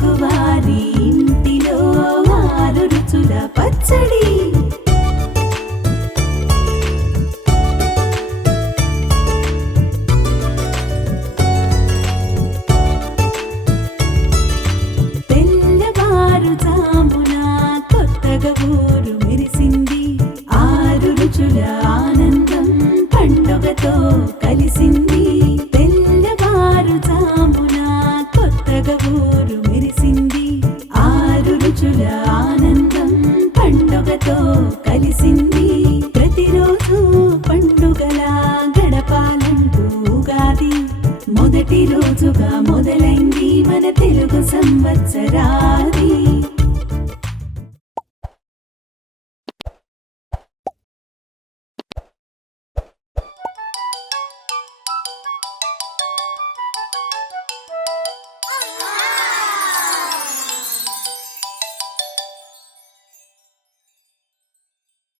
తెలుగువారి ఇంటిలో ఆరు రుచుల పచ్చడి. తెల్లవారుజామున కొత్తగా ఊరు మెరిసింది, ఆరు రుచుల ఆనందం పండుగతో కలిసింది. తెల్లవారుజామున కొత్తగా ఊరు మెరిసింది, ఆరు రుచుల ఆనందం పండుగతో కలిసింది. ప్రతిరోజు పండుగలా గడపాలంటూ ఉగాది మొదటి రోజుగా మొదలైంది మన తెలుగు సంవత్సరాది.